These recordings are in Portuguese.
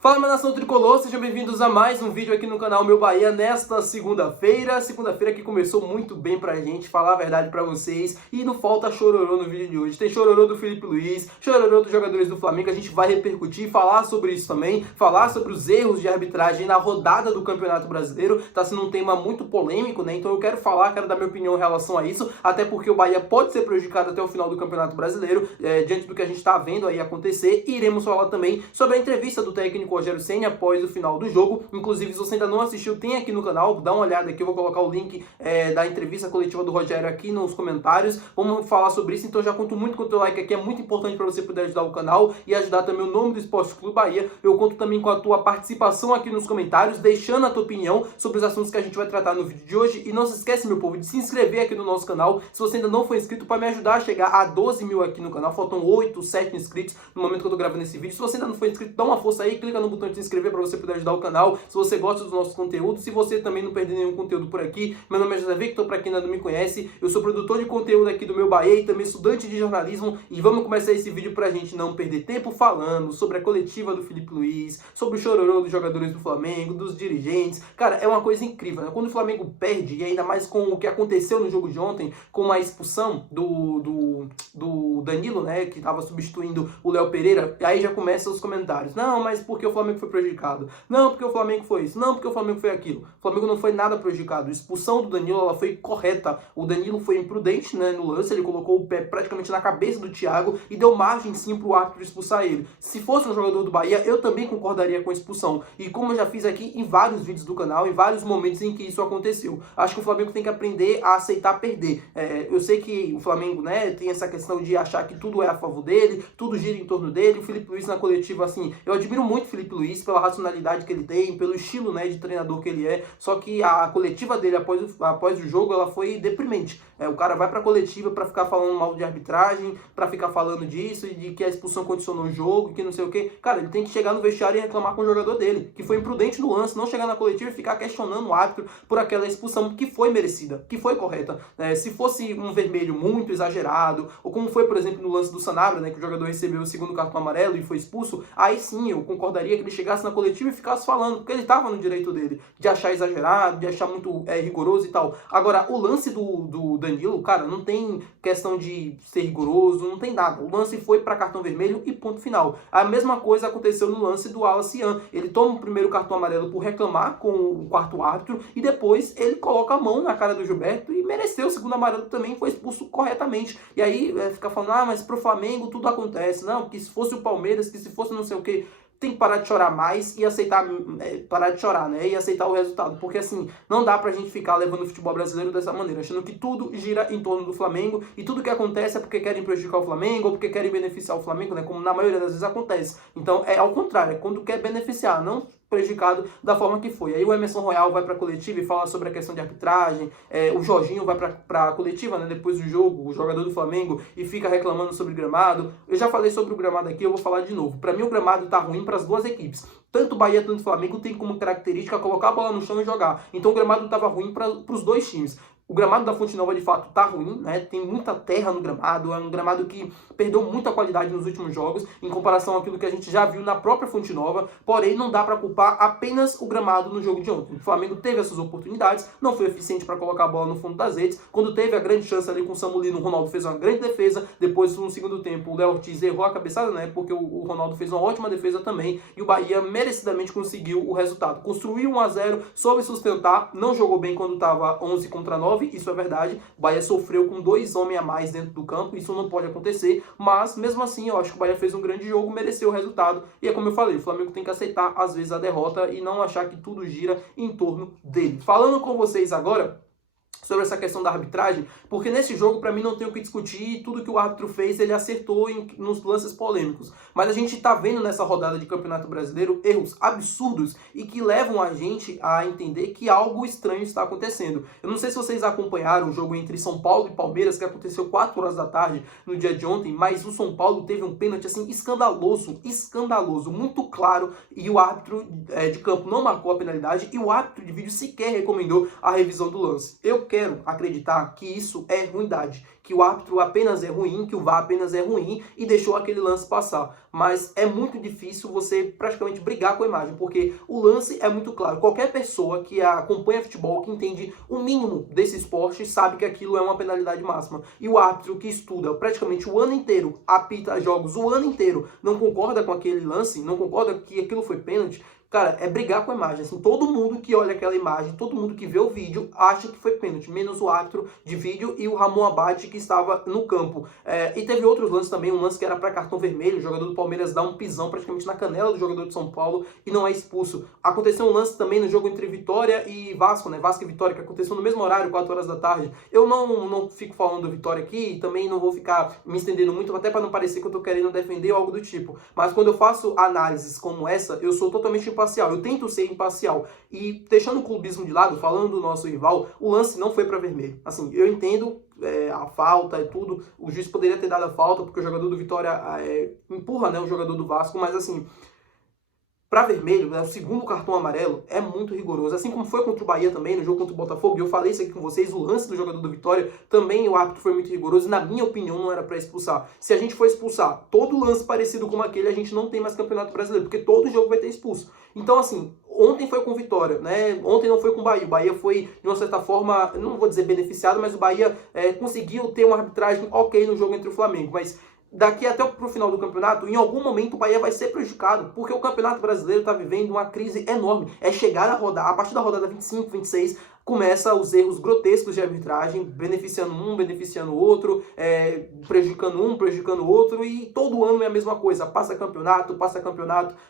Fala, minha nação tricolor, sejam bem-vindos a mais um vídeo aqui no canal Meu Bahia nesta segunda-feira que começou muito bem pra gente, falar a verdade pra vocês, e não falta chororô no vídeo de hoje. Tem chororô do Felipe Luiz, chororô dos jogadores do Flamengo, a gente vai repercutir, falar sobre isso também, falar sobre os erros de arbitragem na rodada do Campeonato Brasileiro. Tá sendo um tema muito polêmico, né? Então eu quero dar minha opinião em relação a isso, até porque o Bahia pode ser prejudicado até o final do Campeonato Brasileiro, diante do que a gente tá vendo aí acontecer. E iremos falar também sobre a entrevista do técnico Rogério Ceni após o final do jogo. Inclusive, se você ainda não assistiu, tem aqui no canal, dá uma olhada aqui, eu vou colocar o link da entrevista coletiva do Rogério aqui nos comentários. Vamos falar sobre isso, então já conto muito com o teu like aqui, é muito importante para você poder ajudar o canal e ajudar também o nome do Esporte Clube Bahia. Eu conto também com a tua participação aqui nos comentários, deixando a tua opinião sobre os assuntos que a gente vai tratar no vídeo de hoje. E não se esquece, meu povo, de se inscrever aqui no nosso canal, se você ainda não for inscrito, para me ajudar a chegar a 12 mil aqui no canal. Faltam 8, 7 inscritos no momento que eu tô gravando esse vídeo. Se você ainda não for inscrito, dá uma força aí, clica no botão de se inscrever para você poder ajudar o canal, se você gosta dos nossos conteúdos, se você também não perder nenhum conteúdo por aqui. Meu nome é José Victor, para quem ainda não me conhece, eu sou produtor de conteúdo aqui do Meu Bahia e também estudante de jornalismo, e vamos começar esse vídeo pra gente não perder tempo falando sobre a coletiva do Felipe Luiz, sobre o chororô dos jogadores do Flamengo, dos dirigentes. Cara, é uma coisa incrível, né? Quando o Flamengo perde, e ainda mais com o que aconteceu no jogo de ontem, com a expulsão do Danilo, né, que estava substituindo o Léo Pereira, e aí já começam os comentários. Não, mas porque o Flamengo foi prejudicado? Não, porque o Flamengo foi isso. Não, porque o Flamengo foi aquilo. O Flamengo não foi nada prejudicado. A expulsão do Danilo, ela foi correta. O Danilo foi imprudente, né, no lance. Ele colocou o pé praticamente na cabeça do Thiago e deu margem sim pro árbitro expulsar ele. Se fosse um jogador do Bahia, eu também concordaria com a expulsão. E como eu já fiz aqui em vários vídeos do canal, em vários momentos em que isso aconteceu. Acho que o Flamengo tem que aprender a aceitar perder. Eu sei que o Flamengo, né, tem essa questão de achar que tudo é a favor dele, tudo gira em torno dele. O Felipe Luiz na coletiva, assim, eu admiro muito o Felipe Luiz pela racionalidade que ele tem, pelo estilo, né, de treinador que ele é, só que a coletiva dele após o jogo, ela foi deprimente. O cara vai pra coletiva pra ficar falando mal de arbitragem, pra ficar falando disso, e de que a expulsão condicionou o jogo, que não sei o que. Cara, ele tem que chegar no vestiário e reclamar com o jogador dele, que foi imprudente no lance, não chegar na coletiva e ficar questionando o árbitro por aquela expulsão que foi merecida, que foi correta. Se fosse um vermelho muito exagerado, ou como foi, por exemplo, no lance do Sanabria, né, que o jogador recebeu o segundo cartão amarelo e foi expulso, aí sim eu concordaria que ele chegasse na coletiva e ficasse falando, porque ele estava no direito dele, de achar exagerado, de achar muito rigoroso e tal. Agora, o lance do Danilo, cara, não tem questão de ser rigoroso, não tem nada. O lance foi para cartão vermelho e ponto final. A mesma coisa aconteceu no lance do Alacian. Ele toma o primeiro cartão amarelo por reclamar com o quarto árbitro e depois ele coloca a mão na cara do Gilberto e mereceu o segundo amarelo também, foi expulso corretamente. E aí fica falando, mas pro Flamengo tudo acontece. Não, porque se fosse o Palmeiras, que se fosse não sei o que, tem que parar de chorar mais e aceitar, parar de chorar, né, e aceitar o resultado, porque assim, não dá pra gente ficar levando o futebol brasileiro dessa maneira, achando que tudo gira em torno do Flamengo, e tudo que acontece é porque querem prejudicar o Flamengo, ou porque querem beneficiar o Flamengo, né, como na maioria das vezes acontece. Então é ao contrário, é quando quer beneficiar, não prejudicado da forma que foi. Aí o Emerson Royal vai para a coletiva e fala sobre a questão de arbitragem, o Jorginho vai para a coletiva, né, depois do jogo, o jogador do Flamengo, e fica reclamando sobre o gramado. Eu já falei sobre o gramado aqui, eu vou falar de novo. Para mim o gramado tá ruim para as duas equipes. Tanto o Bahia, tanto o Flamengo tem como característica colocar a bola no chão e jogar. Então o gramado estava ruim para os dois times. O gramado da Fonte Nova, de fato, tá ruim, né? Tem muita terra no gramado, é um gramado que perdeu muita qualidade nos últimos jogos, em comparação àquilo que a gente já viu na própria Fonte Nova, porém não dá para culpar apenas o gramado no jogo de ontem. O Flamengo teve essas oportunidades, não foi eficiente para colocar a bola no fundo das redes. Quando teve a grande chance ali com o Samulino, o Ronaldo fez uma grande defesa, depois no segundo tempo o Léo Ortiz errou a cabeçada, né? Porque o Ronaldo fez uma ótima defesa também, e o Bahia merecidamente conseguiu o resultado. Construiu 1 a 0, soube sustentar, não jogou bem quando estava 11 contra 9, isso é verdade. O Bahia sofreu com 2 homens a mais dentro do campo, isso não pode acontecer, mas mesmo assim eu acho que o Bahia fez um grande jogo, mereceu o resultado, e é como eu falei, o Flamengo tem que aceitar às vezes a derrota e não achar que tudo gira em torno dele. Falando com vocês agora sobre essa questão da arbitragem, porque nesse jogo, para mim, não tem o que discutir, tudo que o árbitro fez, ele acertou nos lances polêmicos. Mas a gente tá vendo nessa rodada de Campeonato Brasileiro erros absurdos e que levam a gente a entender que algo estranho está acontecendo. Eu não sei se vocês acompanharam o jogo entre São Paulo e Palmeiras, que aconteceu 4 horas da tarde no dia de ontem, mas o São Paulo teve um pênalti, assim, escandaloso, muito claro, e o árbitro de campo não marcou a penalidade, e o árbitro de vídeo sequer recomendou a revisão do lance. Eu quero acreditar que isso é ruindade, que o árbitro apenas é ruim, que o VAR apenas é ruim e deixou aquele lance passar. Mas é muito difícil você praticamente brigar com a imagem, porque o lance é muito claro. Qualquer pessoa que acompanha futebol, que entende o mínimo desse esporte, sabe que aquilo é uma penalidade máxima. E o árbitro que estuda praticamente o ano inteiro, apita jogos o ano inteiro, não concorda com aquele lance, não concorda que aquilo foi pênalti, cara, é brigar com a imagem. Assim, todo mundo que olha aquela imagem, todo mundo que vê o vídeo, acha que foi pênalti, menos o árbitro de vídeo e o Ramon Abate, que estava no campo. E teve outros lances também, um lance que era para cartão vermelho, o jogador do Palmeiras dá um pisão praticamente na canela do jogador de São Paulo e não é expulso. Aconteceu um lance também no jogo entre Vitória e Vasco, né? Vasco e Vitória, que aconteceu no mesmo horário, 4 horas da tarde. Eu não fico falando do Vitória aqui, e também não vou ficar me estendendo muito, até para não parecer que eu tô querendo defender algo do tipo. Mas quando eu faço análises como essa, eu sou totalmente imparcial. Eu tento ser imparcial. E deixando o clubismo de lado, falando do nosso rival, o lance não foi para vermelho. Assim, eu entendo a falta e tudo. O juiz poderia ter dado a falta, porque o jogador do Vitória empurra, né, o jogador do Vasco, mas assim, para vermelho, né, o segundo cartão amarelo é muito rigoroso, assim como foi contra o Bahia também, no jogo contra o Botafogo, e eu falei isso aqui com vocês, o lance do jogador do Vitória, também o árbitro foi muito rigoroso, e na minha opinião não era para expulsar. Se a gente for expulsar todo lance parecido com aquele, a gente não tem mais Campeonato Brasileiro, porque todo jogo vai ter expulso. Então assim, ontem foi com Vitória, né? Ontem não foi com o Bahia. O Bahia foi, de uma certa forma, não vou dizer beneficiado, mas o Bahia conseguiu ter uma arbitragem ok no jogo entre o Flamengo, mas daqui até pro final do campeonato, em algum momento o Bahia vai ser prejudicado, porque o Campeonato Brasileiro está vivendo uma crise enorme. É chegar a partir da rodada 25, 26, começa os erros grotescos de arbitragem, beneficiando um, beneficiando o outro, prejudicando um, prejudicando o outro, e todo ano é a mesma coisa, passa campeonato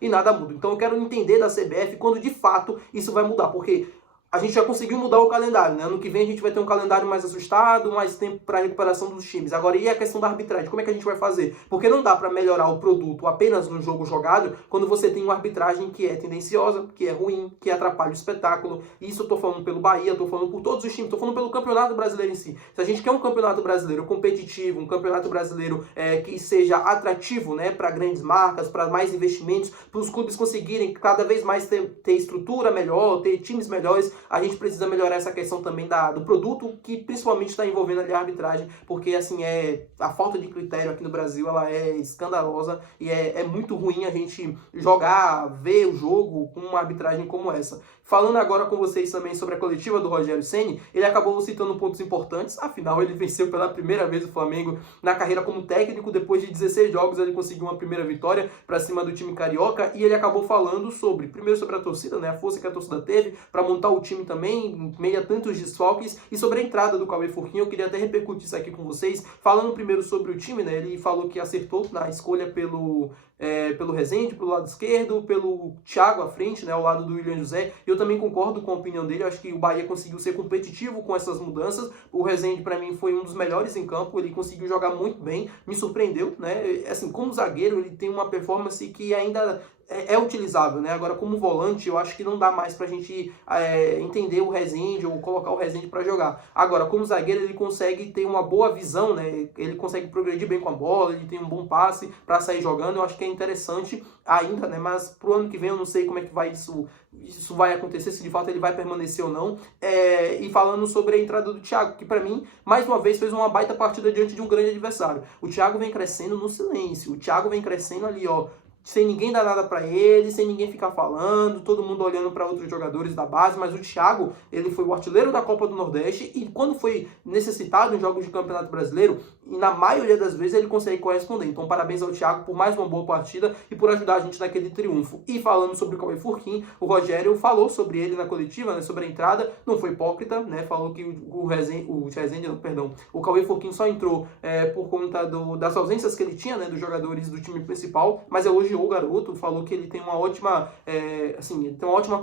e nada muda. Então eu quero entender da CBF quando de fato isso vai mudar, porque a gente já conseguiu mudar o calendário, né? Ano que vem a gente vai ter um calendário mais ajustado, mais tempo para recuperação dos times. Agora, e a questão da arbitragem? Como é que a gente vai fazer? Porque não dá para melhorar o produto apenas no jogo jogado quando você tem uma arbitragem que é tendenciosa, que é ruim, que atrapalha o espetáculo. Isso eu tô falando pelo Bahia, tô falando por todos os times, tô falando pelo Campeonato Brasileiro em si. Se a gente quer um Campeonato Brasileiro competitivo, um Campeonato Brasileiro que seja atrativo, né, para grandes marcas, para mais investimentos, para os clubes conseguirem cada vez mais ter estrutura melhor, ter times melhores, a gente precisa melhorar essa questão também do produto, que principalmente está envolvendo ali a arbitragem, porque assim, a falta de critério aqui no Brasil, ela é escandalosa e é muito ruim a gente ver o jogo com uma arbitragem como essa. Falando agora com vocês também sobre a coletiva do Rogério Ceni, ele acabou citando pontos importantes, afinal ele venceu pela primeira vez o Flamengo na carreira como técnico, depois de 16 jogos ele conseguiu uma primeira vitória para cima do time carioca, e ele acabou falando primeiro sobre a torcida, né, a força que a torcida teve para montar o time também, em meio a tantos desfalques, e sobre a entrada do Cauê Furquim. Eu queria até repercutir isso aqui com vocês, falando primeiro sobre o time, né, ele falou que acertou na escolha pelo Rezende, pelo lado esquerdo, pelo Thiago à frente, né, ao lado do William José. Eu também concordo com a opinião dele, eu acho que o Bahia conseguiu ser competitivo com essas mudanças. O Rezende, para mim, foi um dos melhores em campo, ele conseguiu jogar muito bem, me surpreendeu, né, assim, como zagueiro, ele tem uma performance que ainda é utilizável, né? Agora, como volante, eu acho que não dá mais pra gente entender o Rezende ou colocar o Rezende pra jogar. Agora, como zagueiro, ele consegue ter uma boa visão, né? Ele consegue progredir bem com a bola, ele tem um bom passe pra sair jogando. Eu acho que é interessante ainda, né? Mas pro ano que vem eu não sei como é que isso vai acontecer, se de fato ele vai permanecer ou não. E falando sobre a entrada do Thiago, que pra mim, mais uma vez, fez uma baita partida diante de um grande adversário. O Thiago vem crescendo no silêncio, o Thiago vem crescendo ali, ó, sem ninguém dar nada pra ele, sem ninguém ficar falando, todo mundo olhando para outros jogadores da base, mas o Thiago, ele foi o artilheiro da Copa do Nordeste, e quando foi necessitado em jogos de Campeonato Brasileiro, e na maioria das vezes ele consegue corresponder. Então parabéns ao Thiago por mais uma boa partida e por ajudar a gente naquele triunfo. E falando sobre o Cauê Furquim, o Rogério falou sobre ele na coletiva, né, sobre a entrada, não foi hipócrita, né, falou que o Cauê Furquim só entrou por conta das ausências que ele tinha, né, dos jogadores do time principal, mas elogiou o garoto, falou que ele tem uma ótima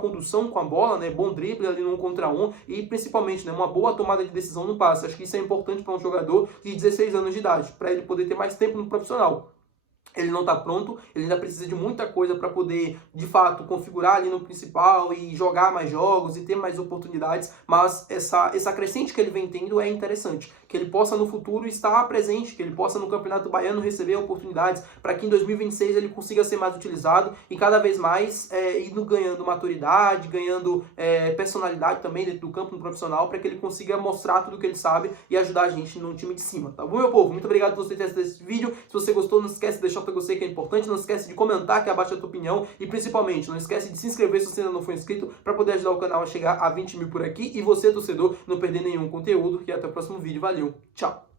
condução com a bola, né, bom drible ali no 1 contra 1 e principalmente, né, uma boa tomada de decisão no passe. Acho que isso é importante para um jogador de 16 anos de idade, para ele poder ter mais tempo no profissional. Ele não está pronto, ele ainda precisa de muita coisa para poder, de fato, configurar ali no principal e jogar mais jogos e ter mais oportunidades, mas essa crescente que ele vem tendo é interessante. que ele possa no futuro estar presente, que ele possa no Campeonato Baiano receber oportunidades, para que em 2026 ele consiga ser mais utilizado e cada vez mais indo ganhando maturidade, ganhando personalidade também dentro do campo, no profissional, para que ele consiga mostrar tudo o que ele sabe e ajudar a gente no time de cima, tá bom, meu povo? Muito obrigado por você ter assistido esse vídeo. Se você gostou, não esquece de deixar o teu gostei, que é importante, não esquece de comentar aqui abaixo a tua opinião e principalmente não esquece de se inscrever se você ainda não for inscrito, para poder ajudar o canal a chegar a 20 mil por aqui e você, torcedor, não perder nenhum conteúdo. E até o próximo vídeo. Valeu, tchau!